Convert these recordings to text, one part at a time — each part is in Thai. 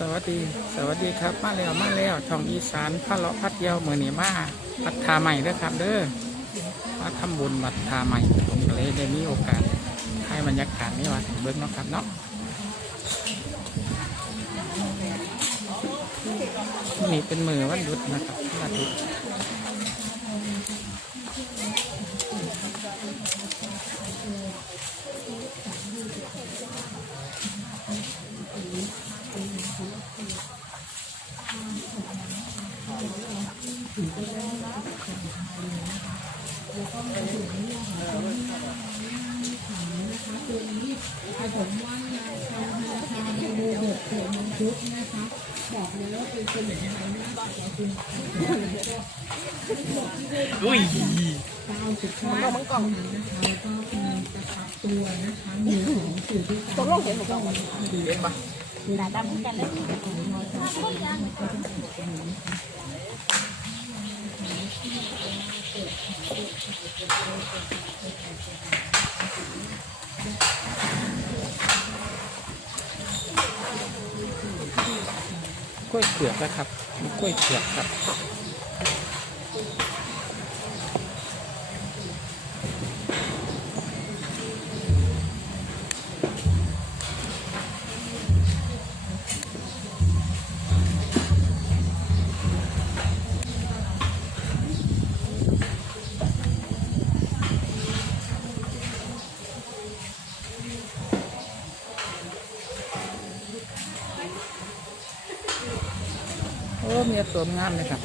สวัสดีครับมาแล้วช่องอีสานพระเลาะพัดเยี่ยวมือนีมาวัดทาใหม่เด้อครับเด้อมาทำบุญวัดทาใหม่ผมก็เลยได้มีโอกาสให้บรรยากาศนี้ว่าเบิ้งเนาะครับเนาะนี่เป็นมือวันหยุดนะครับวันหยุดอุ้ยมันกล่องตกลงเห็นหรือเปล่าเห็นปะหน้าดำเหมือนกันเลยกล้วยเผือกนะครับกล้วยเผือกครับโอ้มีตัวงามเลยครับ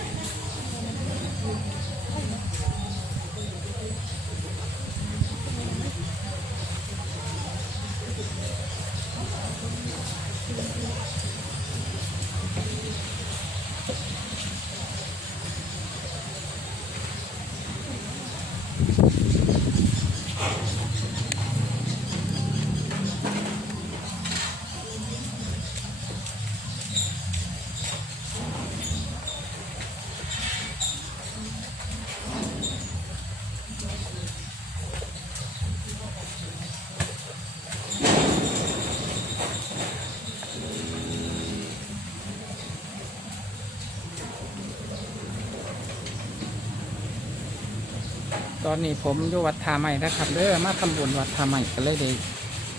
ตอนนี้ผมอยู่วัดทาใหม่นะครับเด้อมาทำบุญวัดทาใหม่ก็เลยได้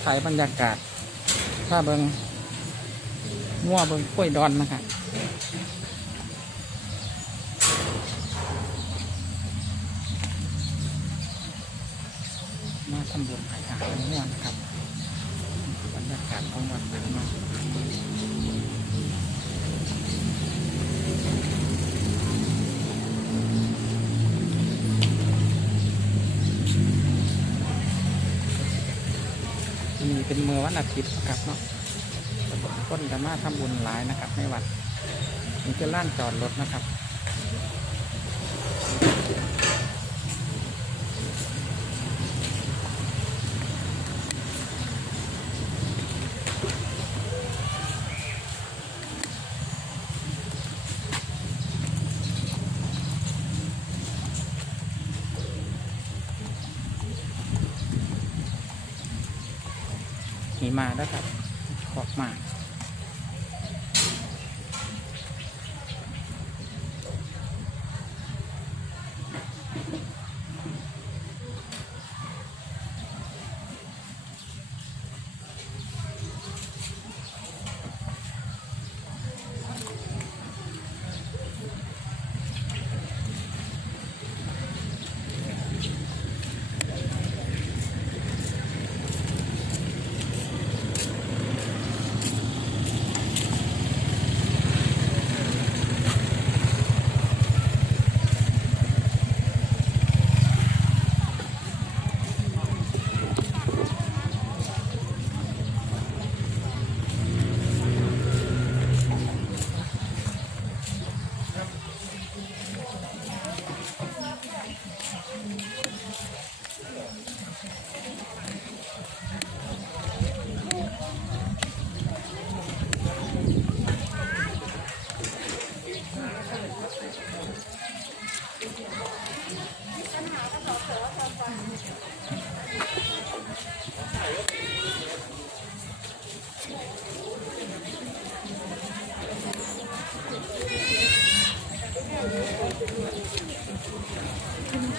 ถ่ายบรรยากาศถ้าเบิงมั่วเบิงกล้วยดอนนะครับมาทำบุญหายหามั่วนะครับบรรยากาศของวัดทาใหม่นี่เป็นมือวันอาทิตย์นะครับเนาะคนจะมาทำบุญหลายนะครับในวัดนี่คือลานจอดรถนะครับหิมาแล้วครับขอบมา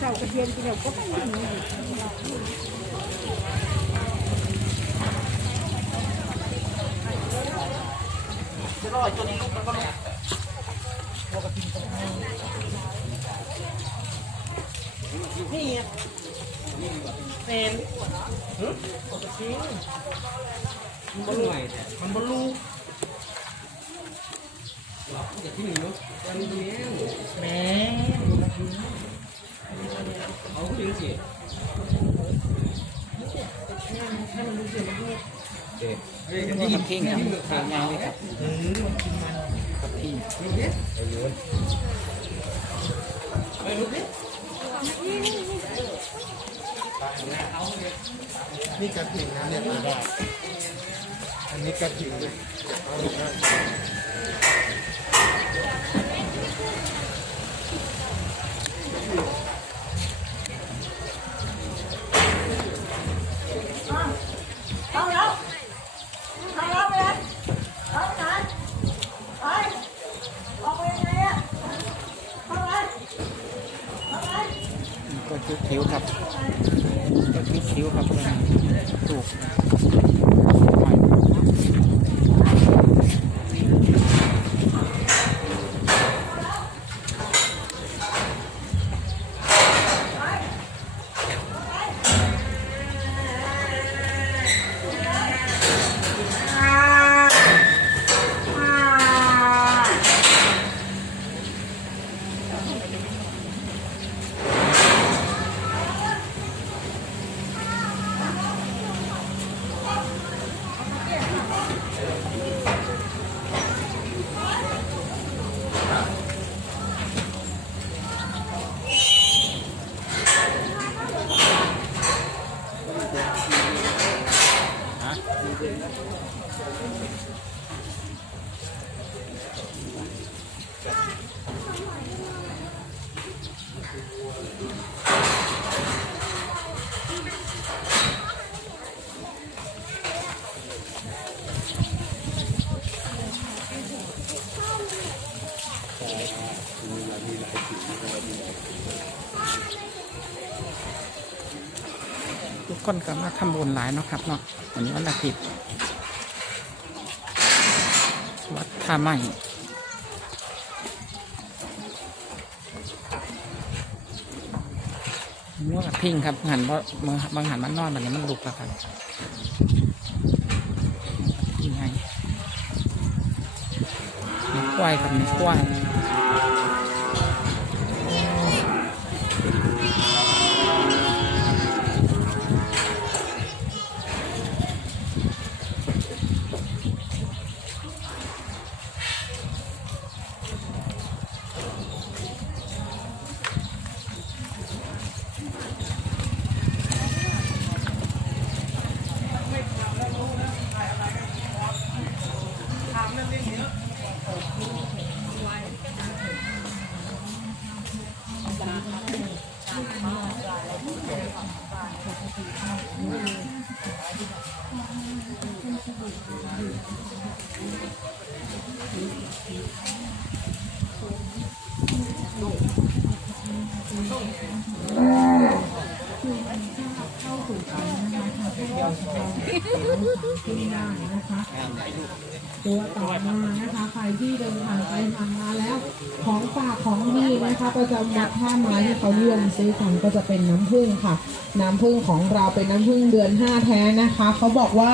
ากระเทียมกินแบบก็ไม่มี นี่เป็นมันบอลลูมันบอลลูอย่าที่หนีเนาะมันเลี้ยงแม่เอาขึ้นสิกับทิ้งครับทางงานเลยครับกับทิ้ง ไปลุกดินี่กระถิ่นนะเนี่ยได้อันนี้กระถิ่นเลยเอาลูกนะเอาแล้วเอาแล้วไปเลยเอาไหนไปออกไปยังไงอ่ะเอาไปเอาไป ก็คิ้วครับก็คิ้วครับถูกทุกคนก็มาทำบุญหลายเนาะครับเนาะวันนี้วันอาทิตย์วัดท่าใหม่มั่วกับพิงครับหันว่าบางหันมันนอนแบบนี้มันลุกแล้วครับยังไงมีควายกับมีควาย ตัวต่อมานะคะใครที่เดินทางไปทางมาแล้วของฝากของดีนะคะประจำวัดท่าไม้ที่เขานิยมซื้อกันก็จะเป็นน้ำผึ้งค่ะน้ำผึ้งของเราเป็นน้ำผึ้งเดือน5แท้นะคะเขาบอกว่า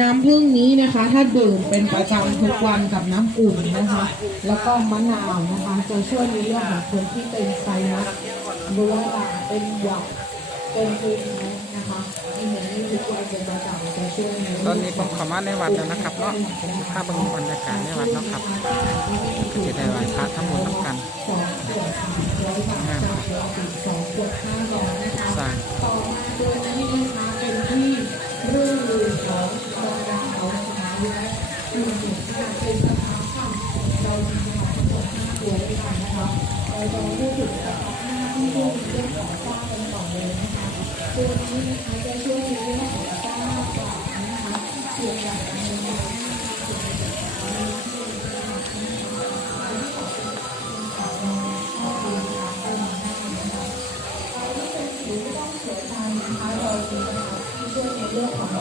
น้ำผึ้งนี้นะคะถ้าดื่มเป็นประจำทุกวันกับน้ำอุ่นนะคะแล้วก็มะนาวนะคะจะช่วยในเรื่องของคนที่เป็นไซนัสเรื้อรังเป็นหวัดเป็นภูมิแพ้นะคะที่เห็นนี่ทุกวันเป็นประจำจะช่วยใน ตอนนี้ผมเข้ามาในวัดแล้วนะครับเนาะภาพบรรยากาศในวัดเนาะครับจะได้ไหว้พระทำบุญร่วมกันงานสร้าง ต่อมาตัวนี้นะคะเป็นที่เรื่องลือของบรรดาเขานะคะและดูเหมือนจะเป็นสภาพเรามีสภาพทั้งหมด5ตัวด้วยกันนะคะเราจะพูดถึงสภาพ5ที่พูดถึงเรื่องของฝ้ากันก่อนเลยนะคะตัวนี้นะคะจะช่วยในเรื่องของฝ้าปากนะคะส่วนใหญ่ในเรื่อง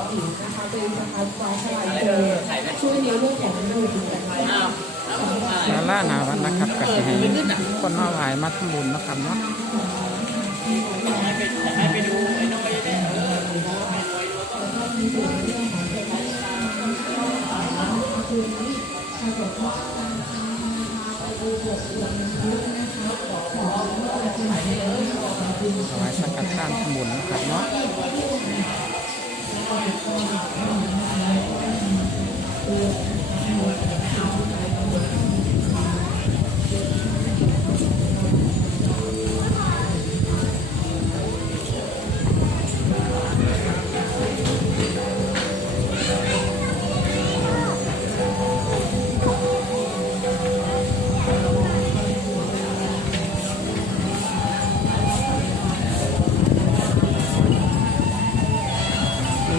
ผิวนะคะเป็นสะพานฟ้าทลายโจรช่วยในเรื่องของระบบผิวหนัง ศาลาหนาวัดนะครับก็จะให้คนมาไหว้มาทำบุญนะครับเนาะถวายสังฆทานทำบุญนะครับเนาะ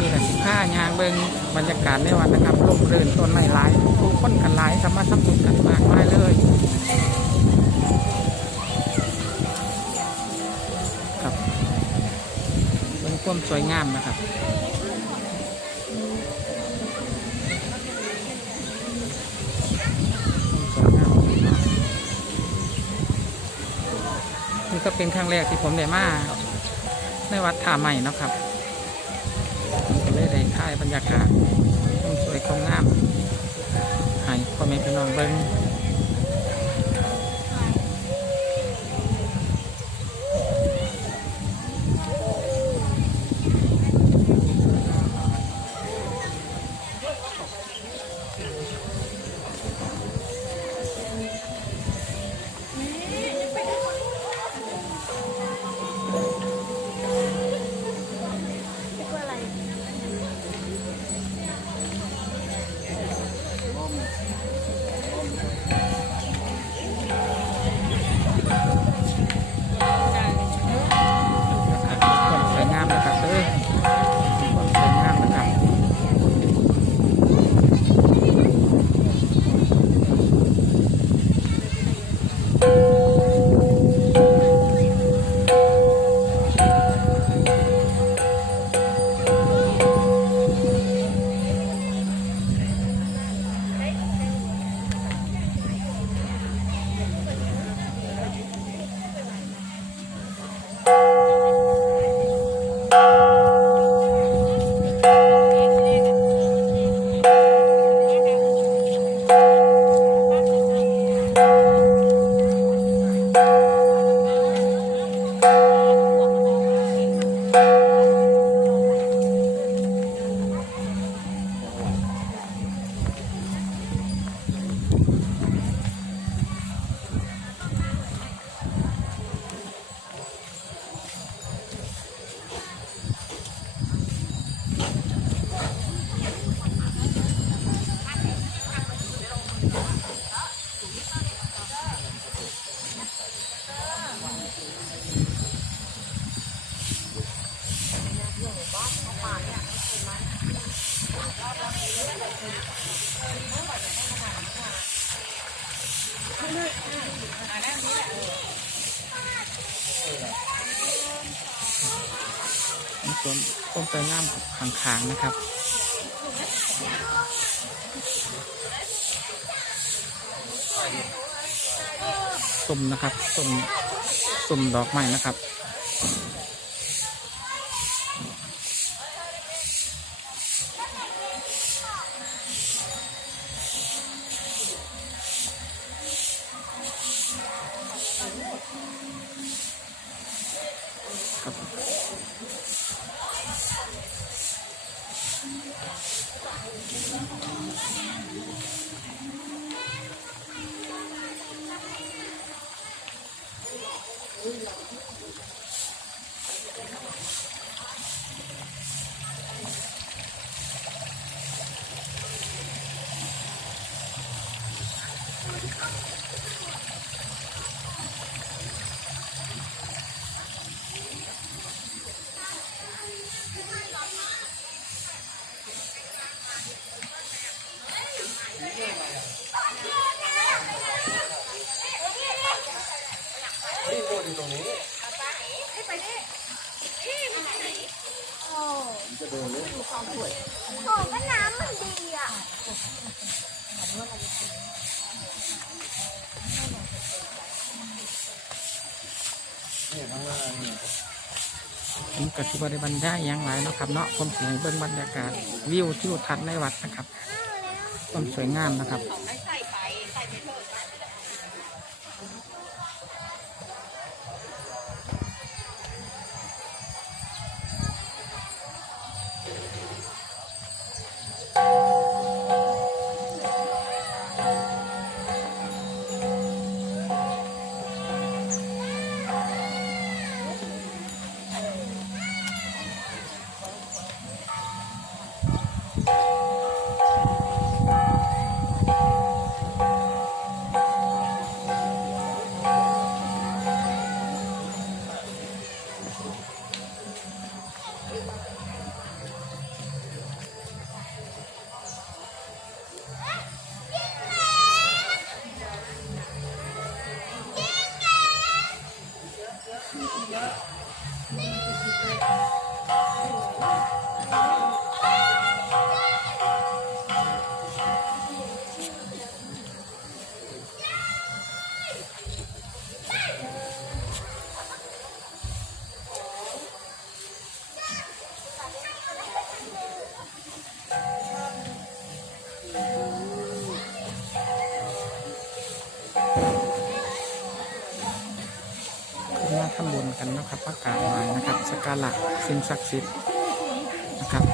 นี่แหละ15 ยางเบิงบรรยากาศในวันนะครับลมเรื่นต้นไม้หลายผู้คนกันหลายสามารถทำบุญกันมากมายเลยครับเป็นความสวยงามนะครับสวยงามนี่ก็เป็นครั้งแรกที่ผมได้มาในวัดท่าใหม่เนาะครับก็เลยได้ถ่ายบรรยากาศความสวยความงามให้พ่อแม่พี่น้องเบิ่งความสวยงามนะครับความสวยงามนะครับมีต้นสวยงามข้างๆนะครับส้มนะครับส้มดอกไม้นะครับ ผมกสิบได้บรรยายอย่างไรเนาะครับเนาะผมสิให้เบิ่งบรรยากาศวิวทิวทัศน์ในวัดนะครับความสวยงามนะครับมาทำบุญกันนะครับประกาศไว้นะครับสักการะสิ่งศักดิ์สิทธิ์นะครับ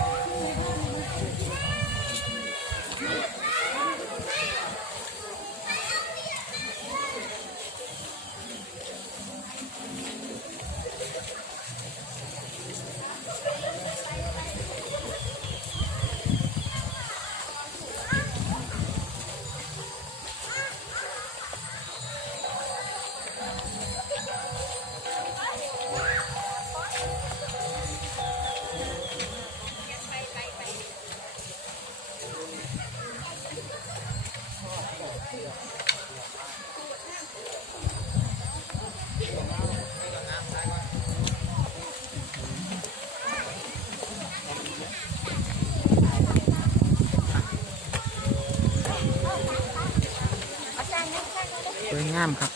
สวยงามครับ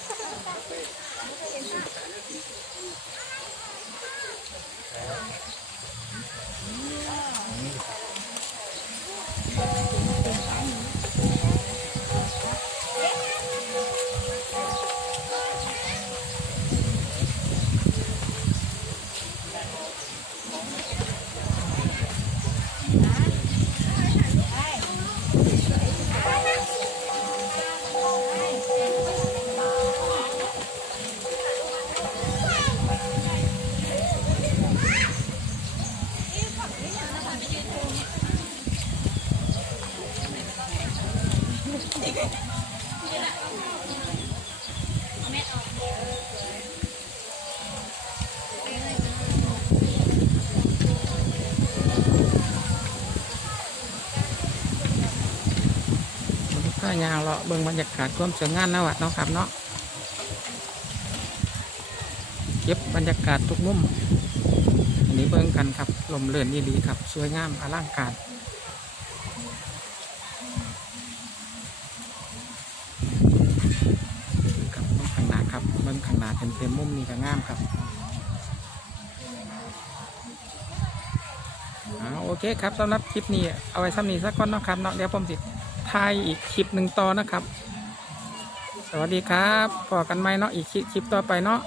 ก็ยางเลาะเบิ่งบรรยากาศความสวยงามในวัดเนาะครับเนาะเก็บบรรยากาศทุกมุมอันนี้เบิ่งกันครับลมเลื่อนดีๆครับสวยงามอลังการครับข้างหน้าครับเบิ่งข้างหน้าเต็มมุมนี้ก็งามครับโอเคครับสำหรับคลิปนี้เอาไว้ซ้ำนี้สักก้อนนะครับเนาะเดี๋ยวผมติดถ่ายอีกคลิปหนึ่งต่อนะครับสวัสดีครับพบกันใหม่เนาะอีกคลิปต่อไปเนาะ